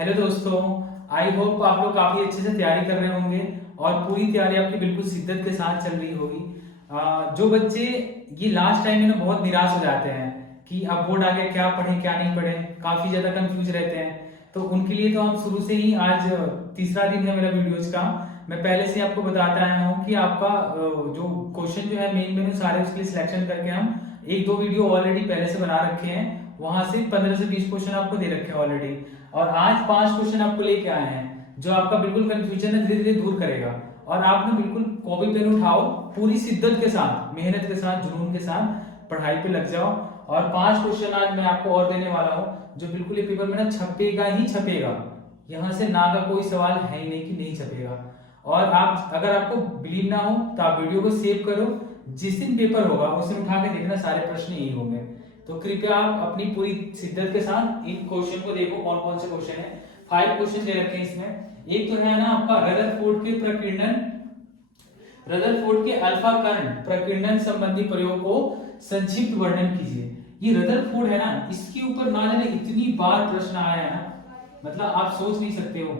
Hello दोस्तों, I hope आप लोग काफी अच्छे से तैयारी कर रहे होंगे और पूरी तैयारी आपकी बिल्कुल शिद्दत के साथ चल रही होगी। जो बच्चे ये लास्ट टाइम में ना बहुत निराश हो जाते हैं कि अब बोर्ड आ गया, क्या पढ़ें क्या नहीं पढ़ें, काफी ज्यादा कंफ्यूज रहते हैं। तो उनके लिए तो हम शुरू से ही आज तीसरा दिन है मेरा वीडियोज का। मैं पहले से आपको बताता आया हूँ कि आपका जो क्वेश्चन जो है मेन मेनू सारे उसके लिए सिलेक्शन करके हम एक दो वीडियो ऑलरेडी पहले से बना रखे हैं। वहां से 15 से 20 क्वेश्चन आपको दे रखे हैं ऑलरेडी। और आज 5 क्वेश्चन आपको लेके आए हैं जो आपका बिल्कुल कंफ्यूजन है धीरे धीरे दूर करेगा। और आप ना बिल्कुल कॉपी पेन उठाओ, पूरी शिद्दत के साथ, मेहनत के साथ, जुनून के साथ पढ़ाई पे लग जाओ। और 5 क्वेश्चन आज मैं आपको और देने वाला हूँ जो बिल्कुल ये पेपर में ना छपेगा ही छपेगा। यहाँ से ना का कोई सवाल है ही नहीं कि नहीं छपेगा। और आप अगर आपको बिलीव ना हो तो आप वीडियो को सेव करो, जिस दिन पेपर होगा उस दिन उठा के देखना, सारे प्रश्न यही होंगे। तो कृपया आप अपनी पूरी शिद्दत के साथ इन क्वेश्चन को देखो, कौन कौन से क्वेश्चन है। 5 क्वेश्चन दे रखे हैं इसमें। एक तो है ना आपका रदरफोर्ड के प्रकीर्णन, रदरफोर्ड के अल्फा कर्ण प्रकीर्णन संबंधी प्रयोग को संक्षिप्त वर्णन कीजिए। ये रदरफोर्ड है ना, इसके ऊपर ना जाने इतनी बार प्रश्न आया है ना, मतलब आप सोच नहीं सकते हो।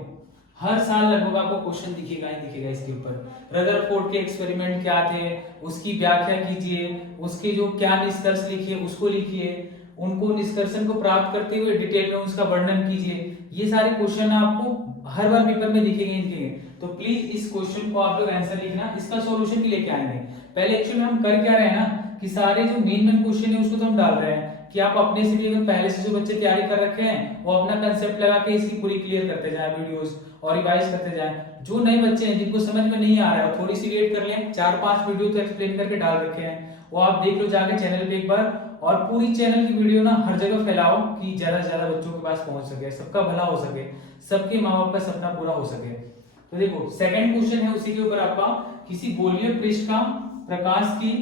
हर साल लगभग आपको क्वेश्चन दिखेगा ही दिखेगा इसके ऊपर। रदरफोर्ड के एक्सपेरिमेंट क्या थे, उसकी व्याख्या कीजिए, उसके जो क्या निष्कर्ष लिखिए उसको लिखिए, उनको निष्कर्षण को प्राप्त करते हुए डिटेल में उसका वर्णन कीजिए। ये सारे क्वेश्चन आपको हर बार पेपर में दिखेंगे ही दिखेंगे। तो प्लीज इस क्वेश्चन को आप लोग आंसर लिखना, इसका सॉल्यूशन भी लेके आएंगे। पहले एक्चुअली हम कर क्या रहे हैं ना कि सारे जो मेन मेन क्वेश्चन है उसको तो हम डाल रहे हैं कि आप अपने से भी अगर पहले से जो बच्चे तैयारी कर रखे हैं वो अपना कंसेप्ट लगा के इसकी पूरी क्लियर करते जाए वीडियोस और रिवाइज करते जाए। जो नए बच्चे हैं जिनको समझ में नहीं आ रहा है थोड़ी सी वेट कर लें, 4-5 वीडियो तो एक्सप्लेन करके डाल रखे हैं, वो आप देख लो जाके चैनल पे एक बार। और पूरी चैनल की वीडियो ना हर जगह फैलाओ कि ज्यादा से ज्यादा बच्चों के पास पहुंच सके, सबका भला हो सके, सबके माँ बाप का सपना पूरा हो सके। तो देखो सेकंड क्वेश्चन है उसी के ऊपर आपका, किसी गोलीय पृष्ठ का प्रकाश की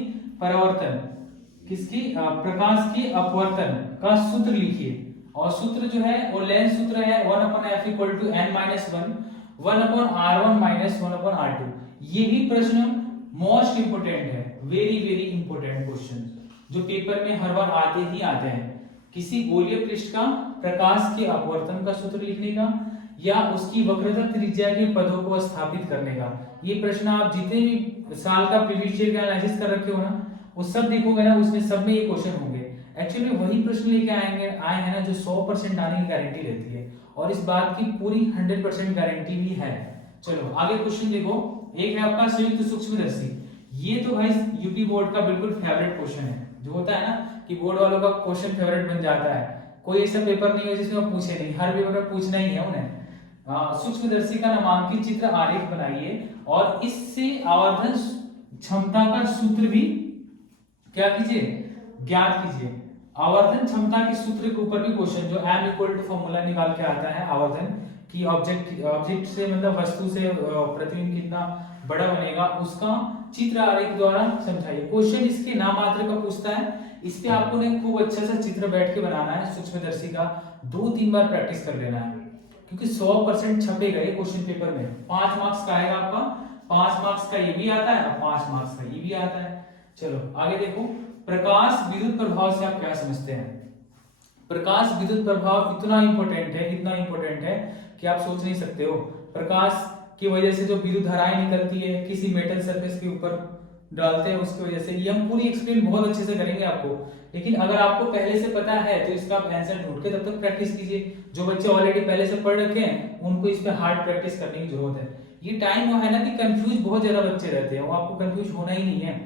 परावर्तन, किसकी प्रकाश की अपवर्तन का सूत्र लिखिए। और सूत्र जो है वो लेंस सूत्र है 1/f equal to n minus 1 1/r1 minus 1/r2। ये भी प्रश्न मोस्ट इंपोर्टेंट है, वेरी वेरी इंपोर्टेंट क्वेश्चन जो पेपर में हर बार आते ही आते हैं। किसी गोलीय पृष्ठ का प्रकाश के अपवर्तन का सूत्र लिखने का या उसकी वक्रता त्रिज्या के पदों को स्थापित करने का। ये प्रश्न आप जितने भी साल का प्रीवियस ईयर का एनालिसिस कर रखे हो ना वो सब देखोगे ना, उसमें सब में ये क्वेश्चन होंगे। एक्चुअली वही प्रश्न लेके आए हैं ना जो 100% आने की गारंटी रहती है, और इस बात की पूरी 100% गारंटी भी है। चलो आगे क्वेश्चन देखो। एक है आपका संयुक्त सूक्ष्मदर्शी। ये तो भाई यूपी बोर्ड का बिल्कुल फेवरेट क्वेश्चन है। जो होता है ना कि बोर्ड वालों का क्वेश्चन फेवरेट बन जाता है, कोई ऐसा पेपर नहीं है जिसमें पूछे नहीं, हर पेपर में पूछना ही है उन्हें। सूक्ष्मदर्शी का नामांकित चित्र आरेख बनाइए और इससे आवर्धन क्षमता का सूत्र भी क्या कीजिए, ज्ञात कीजिए। आवर्धन क्षमता के सूत्र के ऊपर भी क्वेश्चन जो m इक्वल टू फॉर्मूला निकाल के आता है आवर्धन की, ऑब्जेक्ट से मतलब वस्तु से प्रतिबिंब कितना बड़ा बनेगा उसका चित्र आरेख द्वारा समझाइए। क्वेश्चन इसके नाम मात्र का पूछता है, इस पे आपको ने खूब अच्छा सा चित्र बैठ के बनाना है सूक्ष्मदर्शी का, 2-3 बार प्रैक्टिस कर लेना है क्योंकि 100% छपेगा ये क्वेश्चन पेपर में। 5 मार्क्स का आएगा आपका, 5 मार्क्स का ये भी आता है और 5 मार्क्स का ये भी आता है। चलो आगे देखो, प्रकाश विद्युत प्रभाव से आप क्या समझते हैं। प्रकाश विद्युत प्रभाव इतना इंपॉर्टेंट है, इतना इंपॉर्टेंट है कि आप सोच नहीं सकते हो। प्रकाश की वजह से जो विद्युत धाराएं निकलती है किसी मेटल सरफेस के ऊपर डालते हैं उसकी वजह से, ये हम पूरी एक्सप्लेन बहुत अच्छे से करेंगे आपको। लेकिन अगर आपको पहले से पता है तो इसका आप आंसर ढूंढ के तब तक प्रैक्टिस कीजिए। जो बच्चे ऑलरेडी पहले से पढ़ रखे हैं उनको इस पे हार्ड प्रैक्टिस करने की जरूरत है। ये टाइम वो है ना कि कंफ्यूज बहुत ज्यादा बच्चे रहते हैं, वो आपको कंफ्यूज होना ही नहीं है।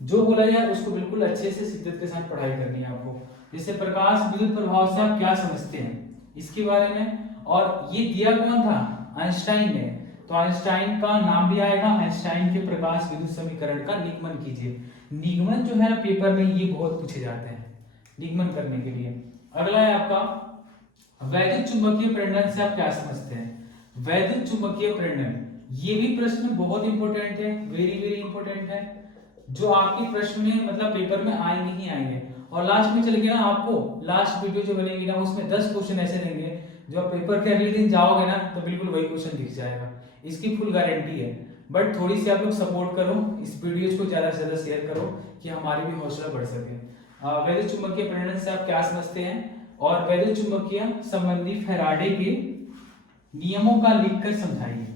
जो बोला जाए उसको बिल्कुल अच्छे से शिद्दत के साथ पढ़ाई करनी है आपको। जैसे प्रकाश विद्युत प्रभाव से आप क्या समझते हैं इसके बारे में। और ये दिया कौन था, आइंस्टाइन ने, तो आइंस्टाइन का नाम भी आएगा। आइंस्टाइन के प्रकाश विद्युत समीकरण का निगमन कीजिए। निगमन जो है पेपर में ये बहुत पूछे जाते हैं निगमन करने के लिए। अगला है आपका वैद्युत चुंबकीय प्रेरण से आप क्या समझते हैं। वैद्युत चुंबकीय प्रेरण ये भी प्रश्न बहुत इंपॉर्टेंट है, वेरी वेरी इंपॉर्टेंट है, जो आपके प्रश्न में मतलब पेपर में आएंगे ही आएंगे। और लास्ट में चल गया ना, आपको लास्ट वीडियो जो बनेगी ना उसमें 10 क्वेश्चन ऐसे देंगे जो आप पेपर के अगले दिन जाओगे ना तो बिल्कुल वही क्वेश्चन दिख जाएगा, इसकी फुल गारंटी है। बट थोड़ी सी आप लोग सपोर्ट करो, इस वीडियोस को ज्यादा से ज्यादा शेयर करो कि हमारी भी हौसला बढ़ सके। वैद्युत चुंबकीय प्रेरण से आप क्या समझते हैं। और वैद्युत चुंबकीय संबंधी फैराडे के नियमों का लिखकर समझाइए।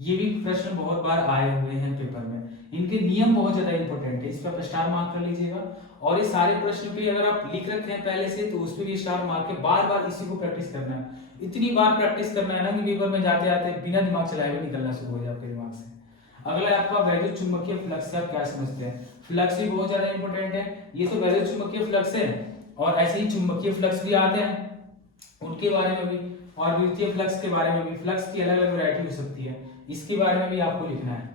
ये भी प्रश्न बहुत बार आए हुए हैं पेपर में। इनके नियम बहुत ज्यादा इंपॉर्टेंट है, इस पर आप स्टार मार्क कर लीजिएगा। और ये सारे प्रश्न भी अगर आप लिख रखे हैं पहले से तो उस पर भी स्टार मार्क के, बार बार इसी को प्रैक्टिस करना है। इतनी बार प्रैक्टिस करना है ना कि पेपर में जाते आते बिना दिमाग चलाए हुए निकलना शुरू हो जाए आपके दिमाग से। अगला है आपका वैद्युत चुंबकीय फ्लक्स से आप क्या समझते हैं। फ्लक्स भी बहुत ज्यादा इंपॉर्टेंट है। ये तो वैद्युत चुंबकीय फ्लक्स है, और ऐसे ही चुंबकीय फ्लक्स भी आते हैं, उनके बारे में भी, और विद्युतीय फ्लक्स के बारे में भी। फ्लक्स की अलग अलग वैरायटी हो सकती है, इसके बारे में भी आपको लिखना है।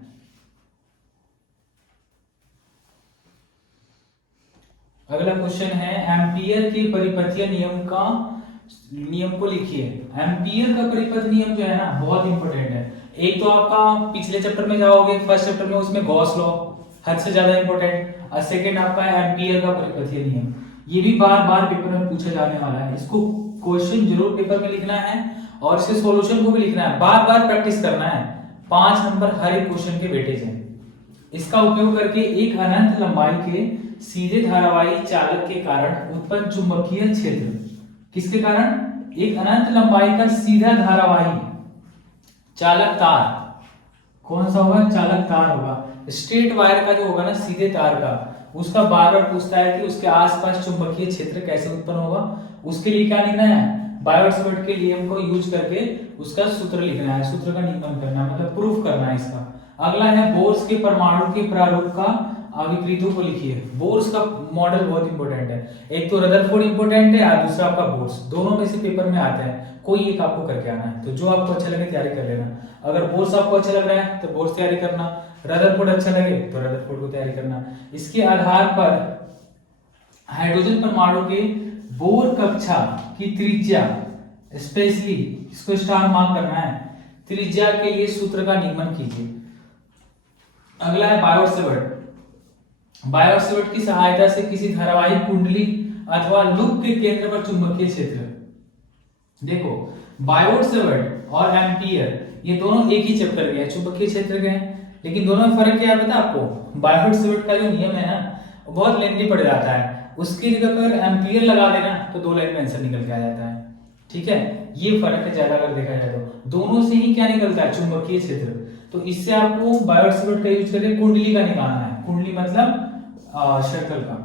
अगला क्वेश्चन है एम्पियर के परिपथीय नियम को लिखिए। एम्पियर का परिपथ नियम जो है ना बहुत इंपॉर्टेंट है। एक तो आपका पिछले चैप्टर में जाओगे, फर्स्ट चैप्टर में, उसमें गॉस लॉ हद से ज्यादा इंपॉर्टेंट, और सेकंड आपका एम्पियर का परिपथीय नियम। ये भी बार बार पेपर में पूछा जाने वाला है, इसको क्वेश्चन जरूर पेपर में लिखना है और इसके सॉल्यूशन को भी लिखना है, बार बार प्रैक्टिस करना है। 5 नंबर हर एक क्वेश्चन के वेटेज हैं। इसका उपयोग करके एक अनंत लंबाई के सीधे धारावाही चालक के कारण उत्पन्न चुंबकीय क्षेत्र, किसके कारण, एक अनंत लंबाई का सीधा धारावाही चालक तार, कौन सा होगा, चालक तार होगा। स्ट्रेट वायर का जो होगा ना, सीधे तार का, उसका बार बार पूछता है कि उसके आसपास चुंबकीय क्षेत्र कैसे उत्पन्न होगा। उसके लिए क्या लिखना है, बायोट-सावर्ट के नियम को यूज करके उसका सूत्र लिखना है, सूत्र का नियमन करना है, मतलब प्रूफ करना है इसका। अगला है बोर्स के परमाणु के प्रारूप का अविकृतों को लिखिए। बोर्स का मॉडल बहुत इंपॉर्टेंट है। एक तो रदरफोर्ड इंपॉर्टेंट है और दूसरा आपका बोर्स, दोनों में से पेपर में आता है, कोई एक आपको करके आना है। तो जो आपको अच्छा लगे तैयारी कर लेना। अगर बोर्स आपको अच्छा लग रहा है तो बोर्स तैयारी करना, रदरफोर्ड अच्छा लगे तो रदरफोर्ड को तैयारी करना। इसके आधार पर हाइड्रोजन परमाणु के बोर कक्षा की त्रिज्या, स्पेशली इसको स्टार मार्क करना है, त्रिज्या के लिए सूत्र का नियमन कीजिए। अगला है बायोट-सावर्ट। बायोट-सावर्ट की सहायता से किसी धारावाहिक कुंडली अथवा लूप के केंद्र पर चुंबकीय क्षेत्र, देखो बायोट-सावर्ट और एम्पियर ये दोनों एक ही चैप्टर के हैं, चुंबकीय क्षेत्र के हैं, लेकिन दोनों में फर्क क्या है पता आपको। बायोट-सावर्ट का जो नियम है ना वो बहुत लेंथी पड़ जाता है, उसकी जगह पर एम्पियर लगा देना तो 2 लाइन में आंसर निकल के आ जाता है। ठीक है, ये फर्क है ज्यादा अगर देखा जाए तो। दोनों से ही क्या निकलता है, चुंबकीय क्षेत्र। तो इससे आपको बायोट-सावर्ट का यूज करके कुंडली का निकालना है। कुंडली मतलब सर्कल का,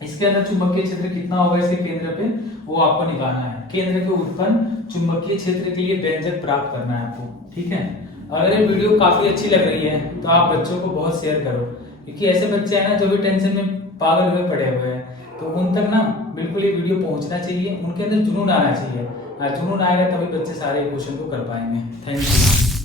इसके अंदर चुंबकीय क्षेत्र कितना होगा इसके केंद्र पे, वो आपको निकालना है। केंद्र के उत्पन्न चुंबकीय क्षेत्र के लिए व्यंजक प्राप्त करना है आपको। ठीक है, अगर ये वीडियो काफी अच्छी लग रही है तो आप बच्चों को बहुत शेयर करो, क्योंकि ऐसे बच्चे हैं ना जो भी टेंशन में पागल हुए पड़े हुए हैं, तो उन तक ना बिल्कुल ये वीडियो पहुंचना चाहिए, उनके अंदर जुनून आना चाहिए। जुनून आएगा तभी बच्चे सारे क्वेश्चन को कर पाएंगे। Thank you.